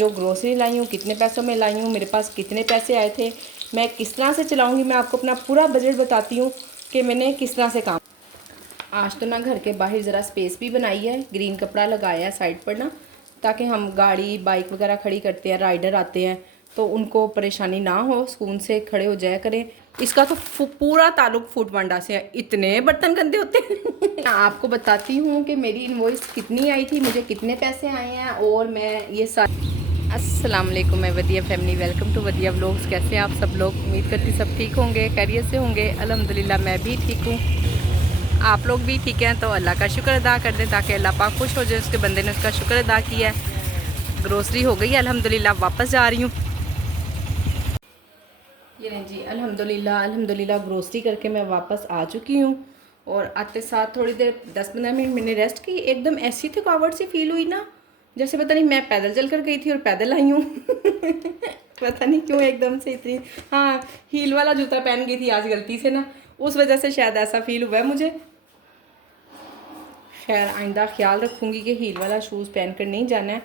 जो ग्रोसरी लाई हूँ कितने पैसों में लाई हूँ, मेरे पास कितने पैसे आए थे, मैं किस तरह से चलाऊँगी, मैं आपको अपना पूरा बजट बताती हूँ कि मैंने किस तरह से काम। आज तो ना घर के बाहर ज़रा स्पेस भी बनाई है, ग्रीन कपड़ा लगाया है साइड पर ना, ताकि हम गाड़ी बाइक वगैरह खड़ी करते हैं, राइडर आते हैं तो उनको परेशानी ना हो, सुकून से खड़े हो जाया करें। इसका तो पूरा ताल्लुक फूड पांडा से है, इतने बर्तन गंदे होते हैं। आपको बताती हूँ कि मेरी इनवॉइस कितनी आई थी, मुझे कितने पैसे आए हैं और मैं ये अस्सलाम वालेकुम, मैं वदिया फैमिली, वेलकम टू वदिया व्लॉग्स। कैसे आप सब लोग? उम्मीद करती सब ठीक होंगे, खैरियत से होंगे। अल्हम्दुलिल्लाह मैं भी ठीक हूँ, आप लोग भी ठीक हैं। तो अल्लाह का शुक्र अदा कर दें ताकि अल्लाह पाक खुश हो जाए, उसके बंदे ने उसका शुक्र अदा किया है। ग्रोसरी हो गई अल्हम्दुलिल्लाह, वापस जा रही हूँ। ये नहीं जी, अल्हम्दुलिल्लाह ग्रोसरी करके मैं वापस आ चुकी हूँ। और आते साथ थोड़ी देर 10-15 मिनट मैंने रेस्ट की। एकदम ऐसी थकावट सी फील हुई ना, जैसे पता नहीं मैं पैदल चल कर गई थी और पैदल आई हूँ। पता नहीं क्यों एकदम से इतनी, हाँ हील वाला जूता पहन गई थी आज गलती से ना, उस वजह से शायद ऐसा फील हुआ है मुझे। खैर आइंदा ख्याल रखूँगी कि हील वाला शूज़ पहन कर नहीं जाना है।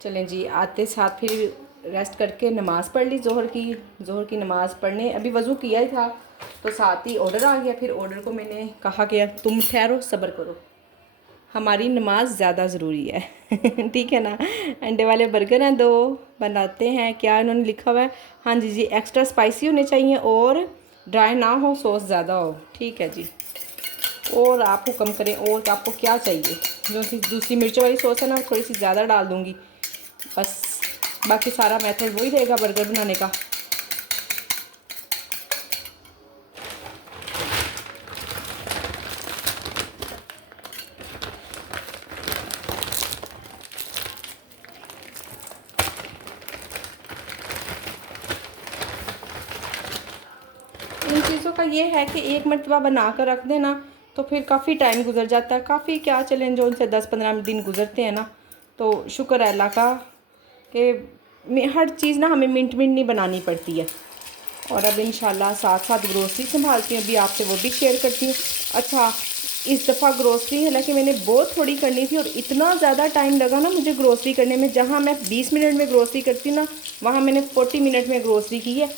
चलें जी, आते साथ फिर रेस्ट करके नमाज़ पढ़ ली, ज़ोहर की नमाज़ पढ़ने अभी वज़ू किया ही था तो साथ ही ऑर्डर आ गया। फिर ऑर्डर को मैंने कहा कि तुम ठहरो, सब्र करो, हमारी नमाज ज़्यादा ज़रूरी है। ठीक है ना। अंडे वाले बर्गर हैं, 2 बनाते हैं। क्या इन्होंने लिखा हुआ है? हाँ जी जी, एक्स्ट्रा स्पाइसी होने चाहिए और ड्राई ना हो, सॉस ज़्यादा हो। ठीक है जी। और आप हुक्म करें, और आपको क्या चाहिए? जो दूसरी मिर्चों वाली सॉस है ना, थोड़ी सी ज़्यादा डाल दूँगी बस, बाकी सारा मेथड वही रहेगा बर्गर बनाने का। इन चीज़ों का ये है कि एक मरतबा बना कर रख देना तो फिर काफ़ी टाइम गुजर जाता है, काफ़ी क्या चलें जो उनसे 10-15 दिन गुजरते हैं ना, तो शुक्र है अल्लाह का कि हर चीज़ ना हमें मिनट मिनट नहीं बनानी पड़ती है। और अब इंशाल्लाह साथ साथ ग्रोसरी संभालती हूँ, अभी आपसे वो भी शेयर करती हूँ। अच्छा, इस दफ़ा ग्रोसरी हालांकि मैंने बहुत थोड़ी करनी थी और इतना ज़्यादा टाइम लगा ना मुझे ग्रोसरी करने में। जहाँ मैं 20 मिनट में ग्रोसरी करती हूँ ना, वहाँ मैंने 40 मिनट में ग्रोसरी की है।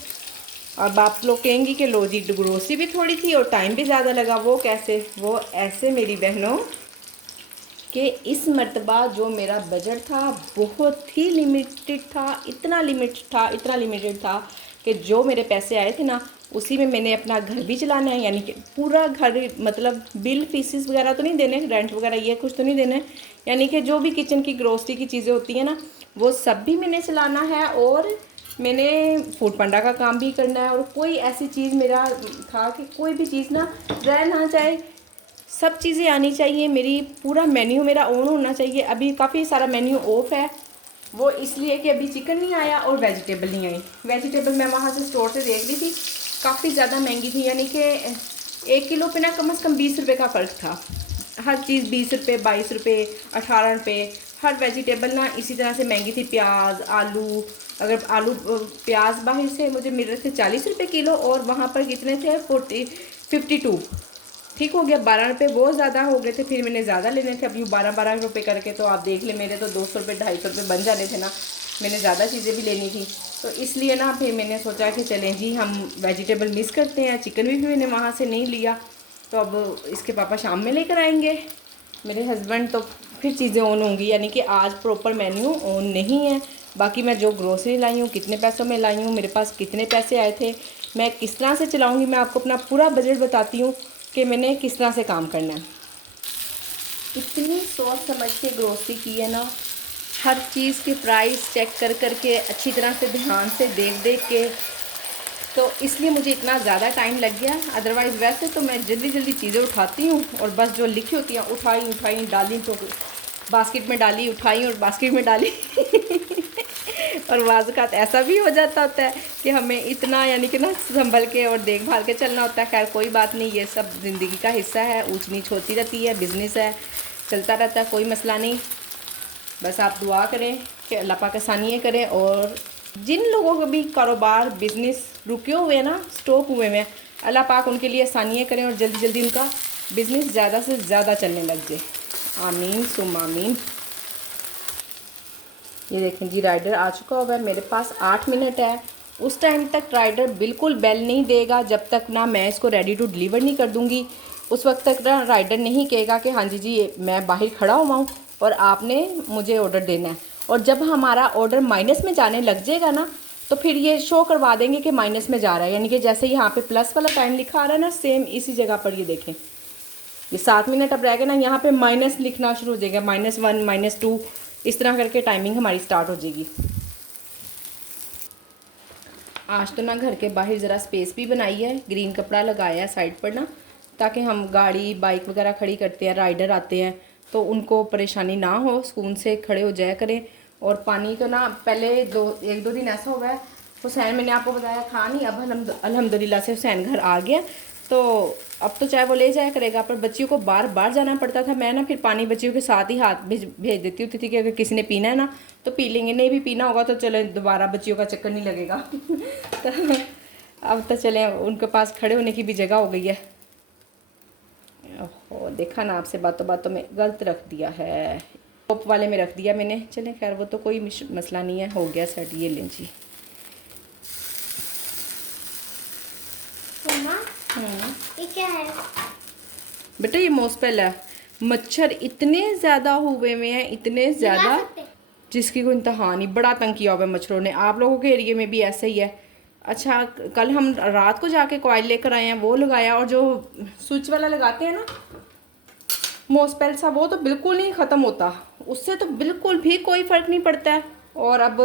अब आप लोग कहेंगी कि लो जी, ग्रोसरी भी थोड़ी थी और टाइम भी ज़्यादा लगा। वो कैसे? वो ऐसे मेरी बहनों कि इस मर्तबा जो मेरा बजट था बहुत ही लिमिटेड था, इतना लिमिटेड था कि जो मेरे पैसे आए थे ना, उसी में मैंने अपना घर भी चलाना है, यानी कि पूरा घर, मतलब बिल फीसिस वगैरह तो नहीं देने, रेंट वगैरह ये कुछ तो नहीं देने, यानी कि जो भी किचन की ग्रोसरी की चीज़ें होती हैं ना, वो सब भी मैंने चलाना है। और मैंने फूड पांडा का काम भी करना है। और कोई ऐसी चीज़ मेरा था कि कोई भी चीज़ ना रह ना जाए, सब चीज़ें आनी चाहिए मेरी, पूरा मेन्यू मेरा ऑन होना चाहिए। अभी काफ़ी सारा मेन्यू ऑफ है, वो इसलिए कि अभी चिकन नहीं आया और वेजिटेबल नहीं आई। वेजिटेबल मैं वहाँ से स्टोर से देख ली थी, काफ़ी ज़्यादा महंगी थी, यानी कि 1 किलो पे ना कम से कम 20 रुपये का फ़र्क था। हर चीज़ 20 रुपये, 22 रुपये, 18 रुपये, हर वेजिटेबल ना इसी तरह से महंगी थी। प्याज, आलू, अगर आलू प्याज बाहर से मुझे मिल रहे थे 40 रुपये किलो और वहाँ पर कितने थे? 52। ठीक हो गया, 12 रुपये बहुत ज़्यादा हो गए थे, फिर मैंने ज़्यादा लेने थे। अब यूँ 12-12 रुपये करके तो आप देख ले, मेरे तो 200 रुपये 250 रुपये बन जाने थे ना, मैंने ज़्यादा चीज़ें भी लेनी थी। तो इसलिए ना फिर मैंने सोचा कि चलें जी, हम वेजिटेबल मिस करते हैं। चिकन भी मैंने वहाँ से नहीं लिया, तो अब इसके पापा शाम में लेकर आएंगे मेरे हस्बैंड, तो फिर चीज़ें ऑन होंगी। यानी कि आज प्रॉपर मेन्यू ऑन नहीं है। बाकी मैं जो ग्रोसरी लाई हूँ कितने पैसों में लाई हूँ, मेरे पास कितने पैसे आए थे, मैं किस तरह से चलाऊँगी, मैं आपको अपना पूरा बजट बताती हूँ कि मैंने किस तरह से काम करना है। इतनी सोच समझ के ग्रोसरी की है ना, हर चीज़ के प्राइस चेक कर कर के, अच्छी तरह से ध्यान से देख देख के, तो इसलिए मुझे इतना ज़्यादा टाइम लग गया। अदरवाइज़ वैसे तो मैं जल्दी जल्दी चीज़ें उठाती हूँ और बस जो लिखी होती हैं उठाई डाली, तो बास्केट में डाली, उठाई और बास्केट में डाली। और वाज़ ऐसा भी हो जाता होता है कि हमें इतना, यानी कि ना, संभल के और देखभाल के चलना होता है। खैर कोई बात नहीं, ये सब ज़िंदगी का हिस्सा है, ऊंच नीच होती रहती है, बिज़नेस है, चलता रहता है, कोई मसला नहीं। बस आप दुआ करें कि अल्लाह पाक आसानियाँ करें। और जिन लोगों का भी कारोबार बिज़नेस रुके हुए हैं ना, स्टॉप हुए हैं, अल्लाह पाक उनके लिए आसानियाँ करें और जल्दी जल्दी उनका बिज़नेस ज़्यादा से ज़्यादा चलने लग जाए। आमीन सुम आमीन। ये देखें जी, राइडर आ चुका हुआ है, मेरे पास 8 मिनट है। उस टाइम तक राइडर बिल्कुल बेल नहीं देगा जब तक ना मैं इसको रेडी टू डिलीवर नहीं कर दूँगी। उस वक्त तक ना राइडर नहीं कहेगा कि हाँ जी जी मैं बाहर खड़ा हुआ हूँ और आपने मुझे ऑर्डर देना है। और जब हमारा ऑर्डर माइनस में जाने लग जाएगा ना, तो फिर ये शो करवा देंगे कि माइनस में जा रहा है। यानी कि जैसे यहाँ पे प्लस वाला टाइम लिखा आ रहा है ना, सेम इसी जगह पर ये देखें, ये 7 मिनट अब रह गए ना, यहाँ पे माइनस लिखना शुरू हो जाएगा, -1 -2 इस तरह करके टाइमिंग हमारी स्टार्ट हो जाएगी। आज तो ना घर के बाहर ज़रा स्पेस भी बनाई है, ग्रीन कपड़ा लगाया है साइड पर ना, ताकि हम गाड़ी बाइक वगैरह खड़ी करते हैं, राइडर आते हैं तो उनको परेशानी ना हो, सुकून से खड़े हो जाया करें। और पानी तो ना पहले 1-2 दिन ऐसा हुआ है, हुसैन मैंने आपको बताया था नहीं, अब अल्हम्दुलिल्लाह से हुसैन घर आ गया, तो अब तो चाहे वो ले जाया करेगा, पर बच्चियों को बार बार जाना पड़ता था। मैं ना फिर पानी बच्चियों के साथ ही हाथ भेज देती होती थी कि अगर किसी ने पीना है ना तो पी लेंगे, नहीं भी पीना होगा तो चले, दोबारा बच्चियों का चक्कर नहीं लगेगा। तो अब तो चले, उनके पास खड़े होने की भी जगह हो गई है। ओहो, देखा ना, आपसे बातों बातों में गलत रख दिया है, टॉप वाले में रख दिया मैंने। चले खैर, वो तो कोई मसला नहीं है, हो गया सेट। ये लें जी। ये क्या है बेटा? ये मोस्पेल है। मच्छर इतने ज़्यादा हुए हुए हैं, इतने ज़्यादा, जिसकी कोई इंतहा नहीं। बड़ा तंग किया हुआ है मच्छरों ने। आप लोगों के एरिए में भी ऐसे ही है? अच्छा, कल हम रात को जाके कॉइल लेकर आए हैं, वो लगाया, और जो स्विच वाला लगाते हैं ना मोस्पेल सा, वो तो बिल्कुल नहीं ख़त्म होता, उससे तो बिल्कुल भी कोई फ़र्क नहीं पड़ता है। और अब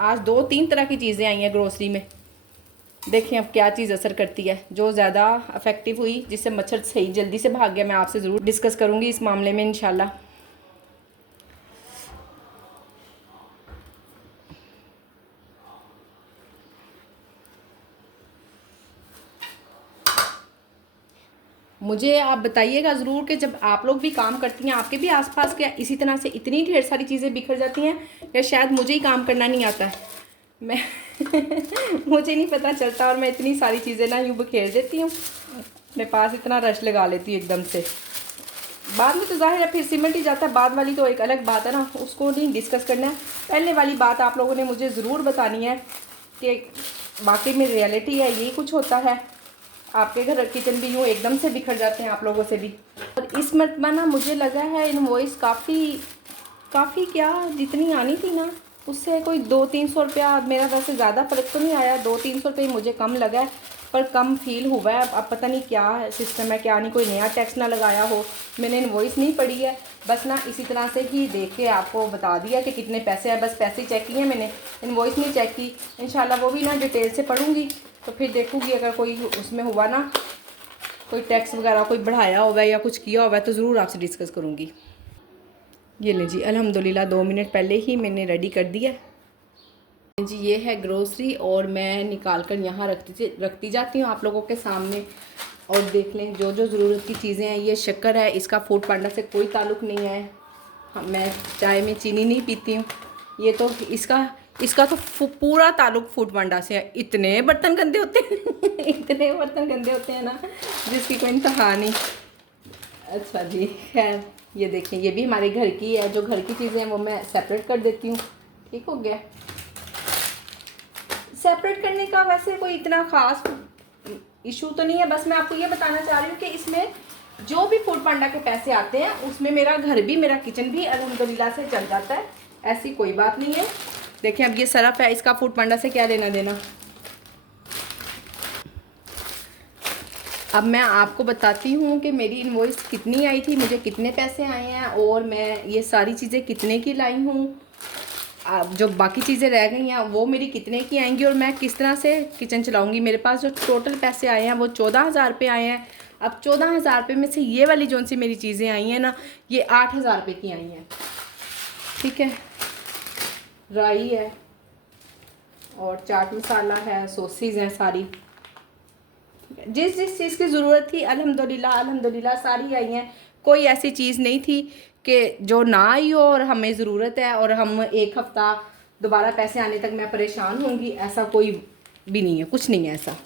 आज 2-3 तरह की चीज़ें आई हैं ग्रोसरी में, देखें अब क्या चीज़ असर करती है। जो ज़्यादा अफेक्टिव हुई, जिससे मच्छर सही जल्दी से भाग गया, मैं आपसे ज़रूर डिस्कस करूँगी इस मामले में इंशाल्लाह। मुझे आप बताइएगा ज़रूर कि जब आप लोग भी काम करती हैं, आपके भी आसपास क्या इसी तरह से इतनी ढेर सारी चीज़ें बिखर जाती हैं, या शायद मुझे ही काम करना नहीं आता है। मैं मुझे नहीं पता चलता, और मैं इतनी सारी चीज़ें ना यूँ बखेर देती हूँ, अपने पास इतना रश लगा लेती हूँ एकदम से। बाद में तो जाहिर है फिर सिमट ही जाता है, बाद वाली तो एक अलग बात है ना, उसको नहीं डिस्कस करना है। पहले वाली बात आप लोगों ने मुझे ज़रूर बतानी है कि वाकई में रियलिटी है, यही कुछ होता है। आपके घर किचन भी यूँ एकदम से बिखर जाते हैं, आप लोगों से भी। और इस मरतबा ना मुझे लगा है इनवॉइस काफ़ी क्या जितनी आनी थी ना, उससे कोई 200-300 रुपया, मेरा वैसे ज़्यादा फ़र्क तो नहीं आया, 200-300 रुपये मुझे कम लगा है, पर कम फील हुआ है। अब पता नहीं क्या सिस्टम है, क्या नहीं, कोई नया टैक्स ना लगाया हो। मैंने इनवॉइस नहीं पढ़ी है, बस ना इसी तरह से ही देख के आपको बता दिया कि कितने पैसे हैं, बस पैसे चेक किए मैंने, इनवॉइस नहीं चेक की। इंशाल्लाह वो भी ना डिटेल से पढ़ूँगी, तो फिर देखूँगी अगर कोई उसमें हुआ ना, कोई टैक्स वगैरह कोई बढ़ाया हुआ है या कुछ किया हुआ है, तो ज़रूर आपसे डिस्कस करूँगी। ये लें जी, अल्हम्दुलिल्लाह 2 मिनट पहले ही मैंने रेडी कर दिया जी। ये है ग्रोसरी, और मैं निकाल कर यहाँ रखती जाती हूँ आप लोगों के सामने। और देख लें जो जो ज़रूरत की चीज़ें हैं। ये शक्कर है, इसका फूड पांडा से कोई ताल्लुक़ नहीं है। मैं चाय में चीनी नहीं पीती हूँ। ये तो इसका तो पूरा ताल्लुक़ फूड पांडा से है। इतने बर्तन गंदे होते हैं इतने बर्तन गंदे होते हैं ना, जिसकी कोई इंतहा नहीं। अच्छा जी, खैर ये देखें, ये भी हमारे घर की है। जो घर की चीज़ें हैं वो मैं सेपरेट कर देती हूँ। ठीक हो गया। सेपरेट करने का वैसे कोई इतना ख़ास इशू तो नहीं है, बस मैं आपको ये बताना चाह रही हूँ कि इसमें जो भी फूड पांडा के पैसे आते हैं, उसमें मेरा घर भी, मेरा किचन भी अल्हम्दुलिल्लाह से चल जाता है। ऐसी कोई बात नहीं है। देखिए अब ये सरफ है, इसका फूड पांडा से क्या लेना देना। अब मैं आपको बताती हूँ कि मेरी इनवॉइस कितनी आई थी, मुझे कितने पैसे आए हैं, और मैं ये सारी चीज़ें कितने की लाई हूँ। जो बाकी चीज़ें रह गई हैं वो मेरी कितने की आएंगी, और मैं किस तरह से किचन चलाऊँगी। मेरे पास जो टोटल पैसे आए हैं वो 14,000 रुपये आए हैं। अब 14,000 रुपये में से ये वाली जो सी मेरी चीज़ें आई हैं ना, ये 8,000 रुपये की आई हैं। ठीक है, राई है और चाट मसाला है, सॉसेज हैं सारी, जिस जिस चीज़ की ज़रूरत थी अल्हम्दुलिल्लाह सारी आई हैं। कोई ऐसी चीज़ नहीं थी कि जो ना आई हो और हमें ज़रूरत है और हम एक हफ़्ता दोबारा पैसे आने तक मैं परेशान होंगी, ऐसा कोई भी नहीं है, कुछ नहीं है ऐसा।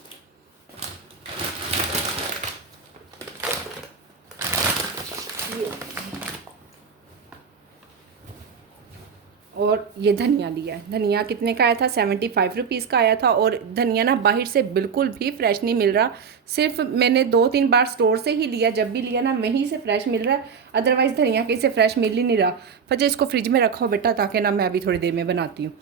और ये धनिया लिया है। धनिया कितने का आया था? 75 रुपीज़ का आया था। और धनिया ना बाहर से बिल्कुल भी फ्रेश नहीं मिल रहा, सिर्फ मैंने 2-3 बार स्टोर से ही लिया, जब भी लिया ना वहीं से फ्रेश मिल रहा है, अदरवाइज़ धनिया कहीं से फ्रेश मिल ही नहीं रहा। फजर इसको फ्रिज में रखो बेटा, ताकि ना मैं अभी थोड़ी देर में बनाती हूँ।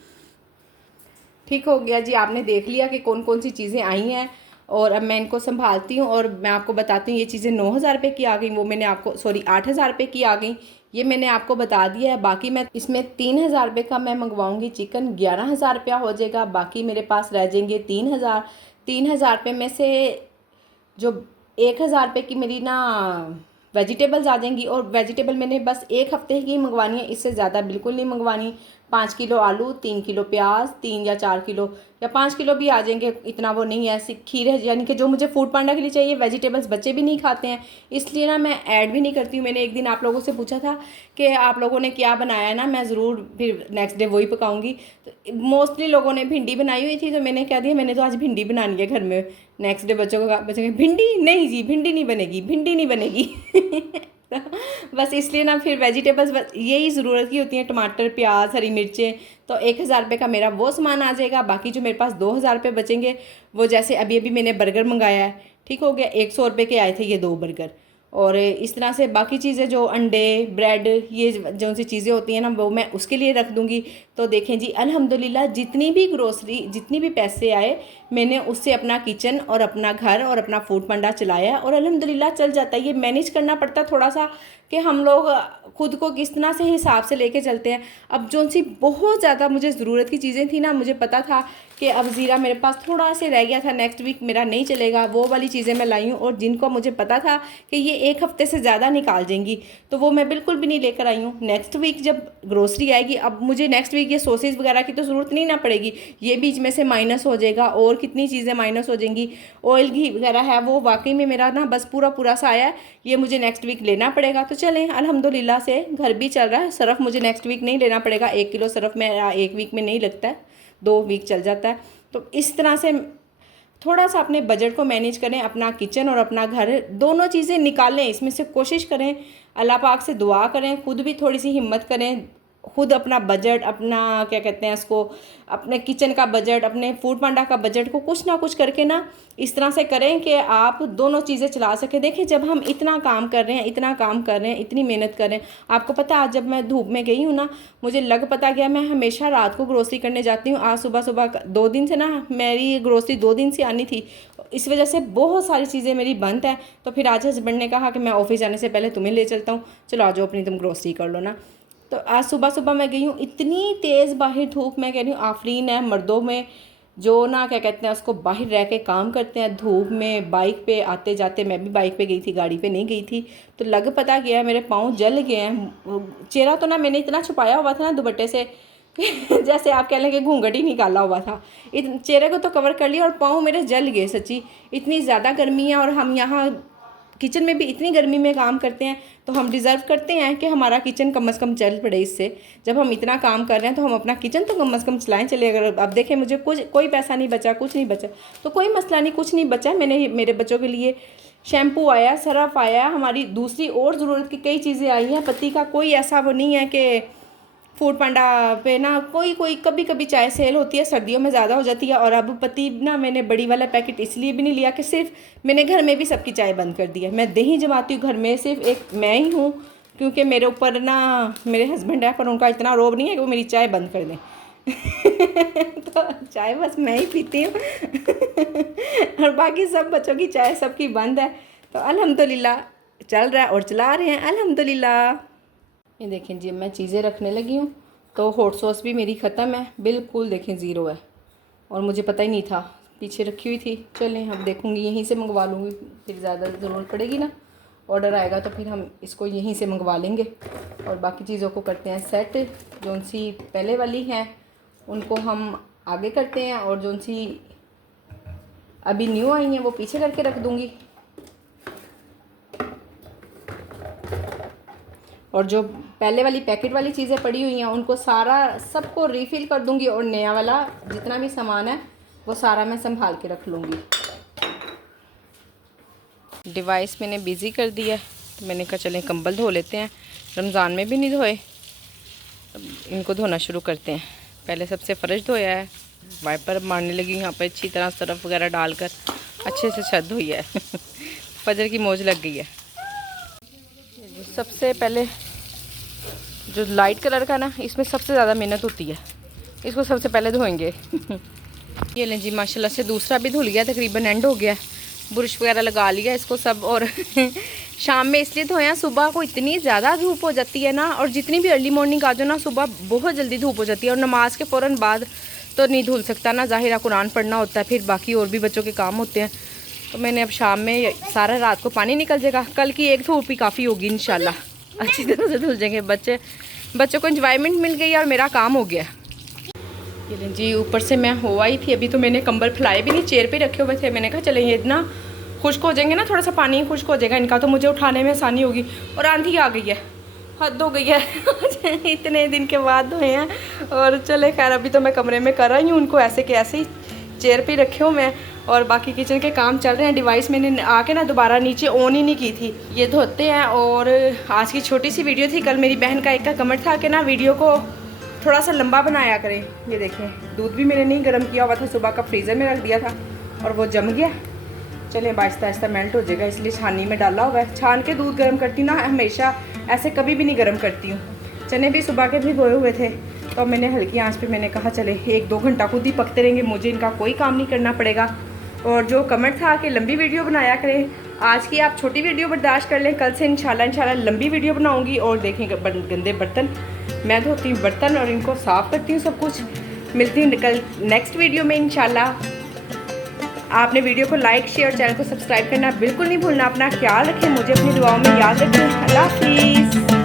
ठीक हो गया जी, आपने देख लिया कि कौन कौन सी चीज़ें आई हैं और अब मैं इनको संभालती हूँ और मैं आपको बताती हूँ। ये चीज़ें 9,000 रुपये की आ गई, वो मैंने आपको 8,000 रुपये की आ गई, ये मैंने आपको बता दिया है। बाकी मैं इसमें 3,000 रुपये का मैं मंगवाऊँगी चिकन, 11,000 रुपया हो जाएगा। बाकी मेरे पास रह जाएंगे 3,000 रुपये में से जो 1,000 रुपये की मेरी ना वेजिटेबल्स आ जाएंगी। और वेजिटेबल मैंने बस 1 हफ्ते की मंगवानी है, इससे ज़्यादा बिल्कुल नहीं मंगवानी। 5 किलो आलू, 3 किलो प्याज, 3 या 4 किलो या 5 किलो भी आ जाएंगे, इतना वो नहीं है। ऐसी खीर है यानी कि जो मुझे फूड पांडा के लिए चाहिए। वेजिटेबल्स बच्चे भी नहीं खाते हैं, इसलिए ना मैं ऐड भी नहीं करती हूँ। मैंने एक दिन आप लोगों से पूछा था कि आप लोगों ने क्या बनाया है ना, मैं ज़रूर फिर नेक्स्ट डे वही पकाऊंगी। तो मोस्टली लोगों ने भिंडी बनाई हुई थी, तो मैंने कह दिया मैंने तो आज भिंडी बनानी है घर में। नेक्स्ट डे बच्चों भिंडी नहीं जी, भिंडी नहीं बनेगी, भिंडी नहीं बनेगी। तो बस इसलिए ना फिर वेजिटेबल्स बस यही ज़रूरत की होती हैं, टमाटर, प्याज, हरी मिर्चें। तो 1,000 रुपये का मेरा वो सामान आ जाएगा। बाकी जो मेरे पास 2,000 रुपये बचेंगे, वो जैसे अभी अभी मैंने बर्गर मंगाया है, ठीक हो गया, 100 रुपये के आए थे ये 2 बर्गर। और इस तरह से बाकी चीज़ें जो अंडे, ब्रेड, ये जो सी चीज़ें होती हैं ना, वो मैं उसके लिए रख दूँगी। तो देखें जी, अल्हम्दुलिल्लाह जितनी भी ग्रोसरी, जितनी भी पैसे आए, मैंने उससे अपना किचन और अपना घर और अपना फूड पांडा चलाया और अल्हम्दुलिल्लाह चल जाता है। ये मैनेज करना पड़ता थोड़ा सा कि हम लोग खुद को किस तरह से हिसाब से लेके चलते हैं। अब जो सी बहुत ज़्यादा मुझे ज़रूरत की चीज़ें थी ना, मुझे पता था कि अब ज़ीरा मेरे पास थोड़ा से रह गया था, नेक्स्ट वीक मेरा नहीं चलेगा, वो वाली चीज़ें मैं लाई हूँ। और जिनको मुझे पता था कि ये 1 हफ्ते से ज़्यादा निकाल देंगी, तो वो मैं बिल्कुल भी नहीं लेकर आई हूँ। नेक्स्ट वीक जब ग्रोसरी आएगी, अब मुझे नेक्स्ट वीक ये सॉसेज वगैरह की तो ज़रूरत नहीं ना पड़ेगी, ये बीच में से माइनस हो जाएगा। और कितनी चीज़ें माइनस हो जाएंगी। ऑयल घी वगैरह है, वो वाकई में मेरा ना बस पूरा सा आया है, ये मुझे नेक्स्ट वीक लेना पड़ेगा। तो चलें, अल्हम्दुलिल्लाह से घर भी चल रहा है। सरफ़ मुझे नेक्स्ट वीक नहीं लेना पड़ेगा, 1 किलो सरफ़ मेरा 1 वीक में नहीं लगता है, 2 वीक चल जाता है। तो इस तरह से थोड़ा सा अपने बजट को मैनेज करें, अपना किचन और अपना घर दोनों चीज़ें निकालें, इसमें से कोशिश करें। अल्लाह पाक से दुआ करें, खुद भी थोड़ी सी हिम्मत करें, खुद अपना बजट, अपना क्या कहते हैं इसको, अपने किचन का बजट, अपने फूड पांडा का बजट को कुछ ना कुछ करके ना इस तरह से करें कि आप दोनों चीज़ें चला सकें। देखिए, जब हम इतना काम कर रहे हैं, इतनी मेहनत कर रहे हैं, आपको पता है आज जब मैं धूप में गई हूँ ना, मुझे लग पता गया मैं हमेशा रात को ग्रोसरी करने जाती हूँ। आज सुबह 2 दिन से ना मेरी ग्रोसरी 2 दिन से आनी थी, इस वजह से बहुत सारी चीज़ें मेरी बंद हैं। तो फिर आज हस्बैंड ने कहा कि मैं ऑफिस जाने से पहले तुम्हें ले चलता हूँ, चलो आ जाओ, अपनी तुम ग्रोसरी कर लो ना। तो आज सुबह मैं गई हूँ, इतनी तेज़ बाहर धूप, मैं कह रही हूँ आफरीन है मर्दों में जो ना क्या कहते हैं उसको, बाहर रह के काम करते हैं धूप में, बाइक पे आते जाते। मैं भी बाइक पे गई थी, गाड़ी पे नहीं गई थी। तो लग पता गया मेरे पाँव जल गए हैं। चेहरा तो ना मैंने इतना छुपाया हुआ था ना दुपट्टे से जैसे आप कह लें कि घूंघट ही निकाला हुआ था। चेहरे को तो कवर कर लिया और पाँव मेरे जल गए सच्ची। इतनी ज़्यादा गर्मी है और हम यहाँ किचन में भी इतनी गर्मी में काम करते हैं, तो हम डिज़र्व करते हैं कि हमारा किचन कम से कम चल पड़े। इससे जब हम इतना काम कर रहे हैं तो हम अपना किचन तो कम से कम चलाएं। चले, अगर अब देखें मुझे कोई पैसा नहीं बचा, कुछ नहीं बचा, तो कोई मसला नहीं, कुछ नहीं बचा। मैंने मेरे बच्चों के लिए शैम्पू आया, सरफ आया, हमारी दूसरी और ज़रूरत की कई चीज़ें आई हैं। पति का कोई ऐसा वो नहीं है कि फूड पांडा पे ना कोई कभी कभी चाय सेल होती है, सर्दियों में ज़्यादा हो जाती है। और अब पति ना, मैंने बड़ी वाला पैकेट इसलिए भी नहीं लिया कि सिर्फ मैंने घर में भी सबकी चाय बंद कर दी है। मैं दही जमाती हूँ घर में, सिर्फ एक मैं ही हूँ, क्योंकि मेरे ऊपर ना मेरे हस्बैंड है, पर उनका इतना रोब नहीं है कि वो मेरी चाय बंद कर दें। तो चाय बस मैं ही पीती हूँ और बाकी सब बच्चों की चाय सबकी बंद है। तो अल्हम्दुलिल्लाह चल रहा है और चला रहे हैं अल्हम्दुलिल्लाह। ये देखें जी, मैं चीज़ें रखने लगी हूँ। तो हॉट सॉस भी मेरी ख़त्म है, बिल्कुल देखें ज़ीरो है, और मुझे पता ही नहीं था, पीछे रखी हुई थी। चलें अब देखूँगी, यहीं से मंगवा लूँगी, फिर ज़्यादा ज़रूरत पड़ेगी ना, ऑर्डर आएगा तो फिर हम इसको यहीं से मंगवा लेंगे। और बाकी चीज़ों को करते हैं सेट, जो सी पहले वाली हैं उनको हम आगे करते हैं, और जो सी अभी न्यू आई हैं वो पीछे करके रख दूँगी। और जो पहले वाली पैकेट वाली चीज़ें पड़ी हुई हैं उनको सारा सबको रीफ़िल कर दूंगी, और नया वाला जितना भी सामान है वो सारा मैं संभाल के रख लूँगी। डिवाइस मैंने बिज़ी कर दिया, तो मैंने कहा चलें कंबल धो लेते हैं, रमज़ान में भी नहीं धोए। अब इनको धोना शुरू करते हैं। पहले सबसे फ़र्श धोया है, वाइपर मारने लगी यहाँ पे अच्छी तरह सरफ वगैरह डालकर अच्छे से छत धोई है। फजर की मौज लग गई है। सबसे पहले जो लाइट कलर का ना, इसमें सबसे ज़्यादा मेहनत होती है, इसको सबसे पहले धोएंगे। ये लें जी, माशाल्लाह से दूसरा भी धुल गया, तकरीबन एंड हो गया। बुरश वगैरह लगा लिया इसको सब। और शाम में इसलिए धोया, सुबह को इतनी ज़्यादा धूप हो जाती है ना, और जितनी भी अर्ली मॉर्निंग आ जाओ ना, सुबह बहुत जल्दी धूप हो जाती है। और नमाज के फ़ौरन बाद तो नहीं धुल सकता ना, ज़ाहिर कुरान पढ़ना होता है, फिर बाकी और भी बच्चों के काम होते हैं। तो मैंने अब शाम में सारा रात को पानी निकल जाएगा, कल की एक धूप ही काफ़ी होगी इंशाल्लाह, अच्छी तरह से धुल जाएंगे बच्चों को एंजॉयमेंट मिल गई और मेरा काम हो गया। ये लें जी, ऊपर से मैं हो आई थी अभी, तो मैंने कंबल फैलाए भी नहीं, चेयर पे रखे हुए थे। मैंने कहा चले ये ना खुश्क हो जाएंगे ना, थोड़ा सा पानी खुश्क हो जाएगा इनका, तो मुझे उठाने में आसानी होगी। और आंधी आ गई है, हद हो गई है। इतने दिन के बाद धोए हैं। और चले खैर, अभी तो मैं कमरे में कर रही हूँ, उनको ऐसे के ऐसे ही चेयर पे रखे हूँ मैं, और बाकी किचन के काम चल रहे हैं। डिवाइस मैंने आके ना दोबारा नीचे ऑन ही नहीं की थी। ये धोते हैं। और आज की छोटी सी वीडियो थी, कल मेरी बहन का एक का कमेंट था कि ना वीडियो को थोड़ा सा लंबा बनाया करें। ये देखें, दूध भी मैंने नहीं गर्म किया हुआ था, सुबह का फ्रीज़र में रख दिया था और वो जम गया। चलें, आहिस्ता आहिस्ता मेल्ट हो जाएगा, इसलिए छानी में डाला हुआ है। छान के दूध गर्म करती ना हमेशा, ऐसे कभी भी नहीं गर्म करती हूँ। चने भी सुबह के भी बोए हुए थे, तो मैंने हल्की आंच पे मैंने कहा चले 1-2 घंटा खुद ही पकते रहेंगे, मुझे इनका कोई काम नहीं करना पड़ेगा। और जो कमेंट था कि लंबी वीडियो बनाया करें, आज की आप छोटी वीडियो बर्दाश्त कर लें, कल से इंशाल्लाह लंबी वीडियो बनाऊंगी। और देखेंगे गंदे बर्तन मैं धोती हूँ, बर्तन और इनको साफ़ करती हूँ सब कुछ। मिलती हूँ कल नेक्स्ट वीडियो में इंशाल्लाह। आपने वीडियो को लाइक, शेयर, चैनल को सब्सक्राइब करना बिल्कुल नहीं भूलना। अपना ख्याल रखें, मुझे अपनी दुआओं में याद रखें। अल्लाह हाफिज़।